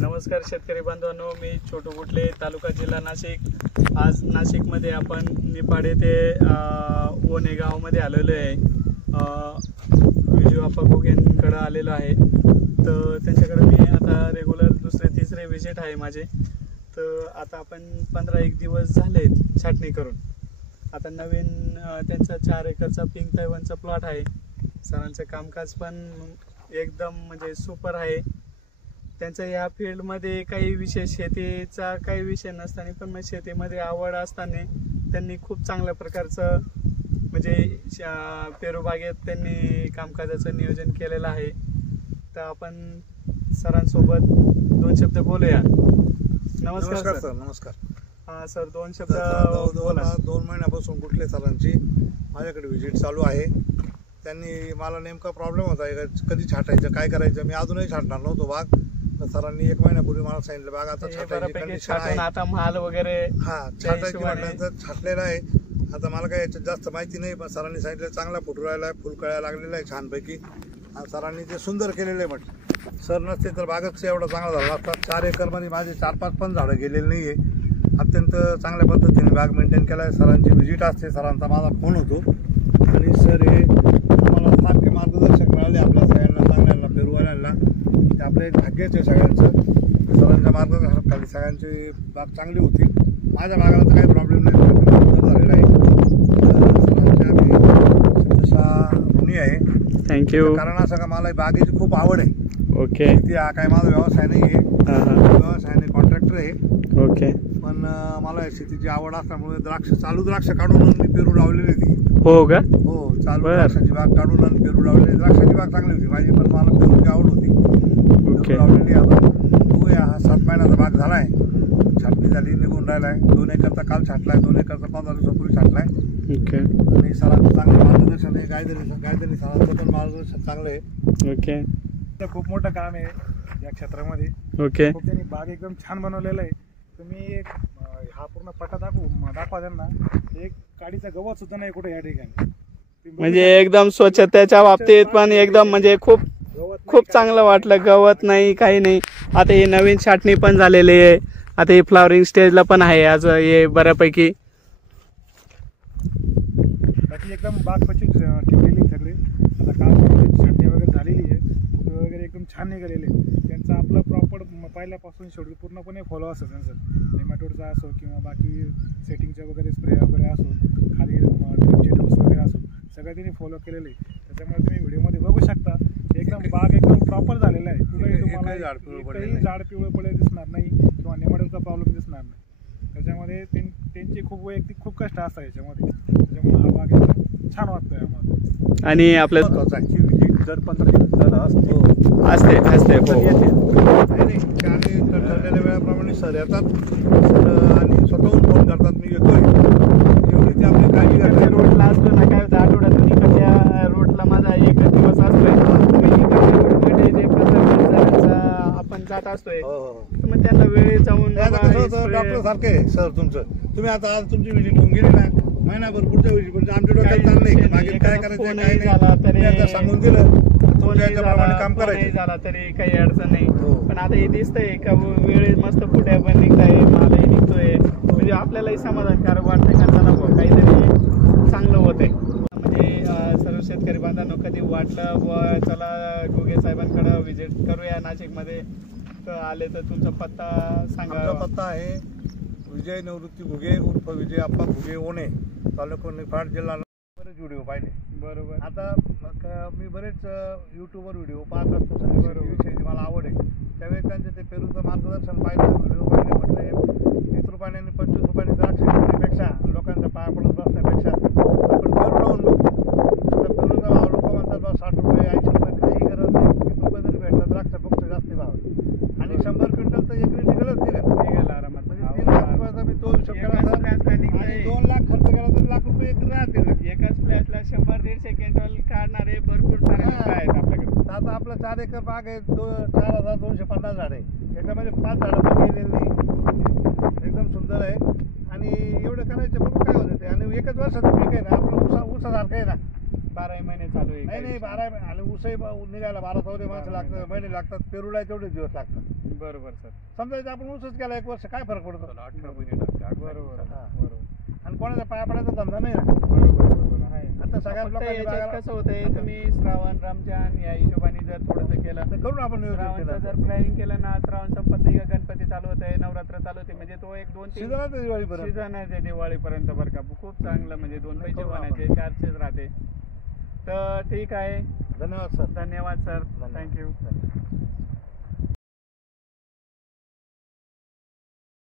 नमस्कार शेतकरी बांधवांनो, मी छोटू गुटले, तालुका जिल्हा नाशिक। आज नाशिकमध्ये आपण निपाडे ते ओणे गावामध्ये आलेलो आहे। विजू आप्पा घुगेंकडे आलेलो आहे। तर त्यांच्याकडे मी आता रेग्युलर दुसरे तिसरे विजिट आहे माझे। तर आता आपण 15-1 दिवस झाले छाटणी करून। आता नवीन त्यांचा 4 एकरचा पिंक तैवानचा प्लॉट आहे। सरांचं कामकाज पण एकदम म्हणजे सुपर आहे। त्यांचा या फील्डमध्ये काही विशेष शेतीचा काही विषय नसताना पण मग शेतीमध्ये आवड असताना त्यांनी खूप चांगल्या प्रकारचं म्हणजे पेरू बागेत त्यांनी कामकाजाचं नियोजन केलेलं आहे। तर आपण सरांसोबत 2 शब्द बोलूया। नमस्कार सर। नमस्कार सर, 2 शब्द बोला। 2 महिन्यापासून गुटले सरांची माझ्याकडे विजिट चालू आहे। त्यांनी मला नेमका प्रॉब्लेम होता कधी छाटायचं काय करायचं, मी अजूनही छाटणार नव्हतो बाग। तर सरांनी 1 महिन्यापूर्वी मला सांगितलं बाग आता छाटायची कंडिशन आहे, आता माल वगैरे छाटायची म्हटल्यानंतर छाटलेलं आहे। आता मला काय याच्यात जास्त माहिती नाही, पण सरांनी सांगितलं चांगला फुटू राहिला आहे, फुल कळ्या लागलेला आहे छानपैकी, आणि सरांनी ते सुंदर केलेलं आहे। म्हटलं सर नसते तर बागच एवढा चांगला झाला असता। 4 एकरमध्ये माझे 4-5 पण झाडं गेलेली नाही आहे। अत्यंत चांगल्या पद्धतीने बाग मेंटेन केला आहे। सरांची विजिट असते, सरांचा माझा फोन होतो, आणि सर हे आम्हाला सारखे मार्गदर्शक मिळाले आपल्या सगळ्यांना, चांगल्यांना, पेरूवाल्यांना। ते आपलं एक भाग्यच आहे सगळ्यांचं। सरांच्या मार्गदर्शनाखाली सगळ्यांची बाग चांगली होती। माझ्या बागाला तर काही प्रॉब्लेम नाही, सुंदर झालेला आहे। सरांच्या आम्ही तसा ऋणी आहे। थँक्यू। कारण असं का मला बागेची खूप आवड आहे। ओके। शेती हा काय माझा व्यवसाय नाही आहे, व्यवसायाने कॉन्ट्रॅक्टर आहे। ओके। पण मला शेतीची आवड असल्यामुळे चालू द्राक्ष काढून मी पेरू लावलेली होती। हो का? हो, चालू द्राक्षाची बाग काढून आणि पेरू लावलेली। द्राक्षाची बाग चांगली होती माझी, पण मला पेरूची आवड होती, पेरू लावलेली। आता तो या 7 महिन्याचा बाग झालाय, छाटणी झाली, निघून राहिलाय। 2 एकरचा काल छाटलाय, 2 एकरचा 15 दिवसापूर्वी छाटलाय। ओके। आणि सरांचं चांगलं मार्गदर्शन आहे, गायधनी सरांचं पण मार्गदर्शन चांगलं आहे। ओके। खूप मोठं काम आहे या क्षेत्रामध्ये। ओके। खूप त्यांनी बाग एकदम छान बनवलेलं आहे। तुम्ही हा पूर्ण पट्टा दाखवा त्यांना, एक काडीचा गवत सुद्धा नाही कुठे या ठिकाणी। म्हणजे एकदम स्वच्छतेच्या बाबतीत पण एकदम म्हणजे खूप चांगलं वाटलं। गवत नाही, काही नाही। आता हे नवीन छाटणी पण झालेली आहे, आता हे फ्लॉवरिंग स्टेजला पण आहे आज हे बऱ्यापैकी। बाकी एकदम बाग स्वच्छ ठेवलेली सगळे। आता काल छाटणी वगैरे झालेली आहे, फोटो वगैरे एकदम छान निघालेले। त्यांचा आपलं प्रॉपर पहिल्यापासून शेड्यूल पूर्णपणे फॉलो असतं त्यांचं। नेमाटोडचा असो किंवा बाकी सेटिंगचे वगैरे स्प्रे वगैरे असो, खाली ड्रिपचे डोस वगैरे असो, सगळं त्यांनी फॉलो केलेलं आहे। त्याच्यामुळे तुम्ही व्हिडिओमध्ये बघू शकता एकदम बाग एकदम प्रॉपर झालेला आहे। कुठेही तुम्हाला झाड पिवळे पडले दिसणार नाही किंवा नेमाटोडचा प्रॉब्लेम दिसणार नाही। त्याच्यामध्ये त्यांचे खूप वैयक्तिक खूप कष्ट असतात याच्यामध्ये। त्याच्यामुळे हा बाग एकदम छान वाटतोय आम्हाला। आणि आपल्या जर 15 दिवस झाला असतो असते हो। नाही, आणि ठरलेल्या वेळाप्रमाणे सर येतात, सर आणि स्वतःहून फोन करतात, मी येतोय। एवढी ती आपली काळजी घ्यायला रोडला असलो ना, काय होतं आठवड्यातून इकडच्या रोडला माझा 1 दिवस असतोय, आपण जात असतोय। मग त्यांना वेळेत जाऊन डॉक्टर सारखे सर तुमचं, तुम्ही आता आज तुमची विजिट होऊन गेली ना, महिनाभर पुढच्या विजिट पण आमच्या डोक्यात चालू नाही बाकी काय करायचं काय नाही, सांगून दिलं त्याप्रमाणे काम करायचं झाला तरी काही अडचण नाही। पण आता हे दिसतंय का वेळेत मस्त फुट्या पण निघताय, मालही निघतोय, म्हणजे आपल्यालाही समाधानकारक वाटतंय का चला काहीतरी चांगलं होतंय। म्हणजे सर्व शेतकरी बांधवांनो, कधी वाटलं चला घुगे साहेबांकडे व्हिजिट करूया नाशिकमध्ये, तर आले तर तुमचा पत्ता सांगा। आमचा पत्ता आहे विजय निवृत्ती घुगे उर्फ विजय आप्पा घुगे ओणे, तालुका निफाड, जिल्हा। बरेच व्हिडिओ पाहिले, बरोबर। आता मी बरेच यूट्यूबवर व्हिडिओ पाहत असतो, विषयाची मला आवड आहे। त्यावेळी त्यांचे ते पेरूचं मार्गदर्शन पाहिलं, व्हिडिओ पाहिले, म्हटलं 30 रुपयाने आणि 25 रुपयाने द्राक्ष विकण्यापेक्षा, लोकांच्या पाया पडत बसण्यापेक्षा आपण पेरू लावून बघू। तर पेरूचा भाव लोक म्हणतात बा 60 रुपये 80 रुपये, काही गरज नाही, 30 रुपये जरी भेटला द्राक्षापेक्षा जास्त भाव आहे। आणि 100 क्विंटल तर एकरी निघाल आरामात। म्हणजे 3 लाख रुपयाचा मी तो हिशोब केला आणि 2 लाख खर्च केला तर लाख रुपये एकरी राहतील ना। एकाच प्लॅसला 100-150 क्विंटल काढणारे भरपूर सारे लोक आहेत आपल्याकडे। आता आपलं 4 एकर बाग आहे, 4250 झाड आहे, याच्यामध्ये 5 झाडं पण गेलेली नाही, एकदम सुंदर आहे। आणि एवढं करायचं बघू काय होतं ते, आणि एकच वर्षाचं पीक आहे ना आपलं, ऊसासारखं आहे ना, 12 12 महिने चालू आहे. नाही 12 आणि उसही निघायला 12-14 माणसं लागतात, महिने लागतात, पेरूला तेवढे दिवस लागतात. बरोबर सर. समजा आपण ऊसच केला 1 वर्ष, काय फरक पडतो? 18 महिने लागतात. बरोबर हा. बरोबर आणि कोणाचा पाया पडायचा धंदा नाही ना. बरोबर आहे. आता सगळ्यात फक्त लोकांनी याच्यात बागाला- कसं होतंय, तुम्ही श्रावण रमजान या हिशोबाने जर थोडंसं केलं, तर करू ना आपण नियोजन श्रावणचं केलं. जर प्लॅनिंग केलं ना, श्रावण संपत नाही का गणपती चालू होत आहे, नवरात्र चालू होते, म्हणजे तो एक 2-3 सीझन आहे दिवाळीपर्यंत. सीझन आहे ते दिवाळीपर्यंत बरं का. खूप चांगलं, म्हणजे 2 पैसे करू होण्याचे आपण. चार्जेस राहते. तर ठीक आहे, धन्यवाद सर. धन्यवाद सर, धन्यवाद. थँक्यू.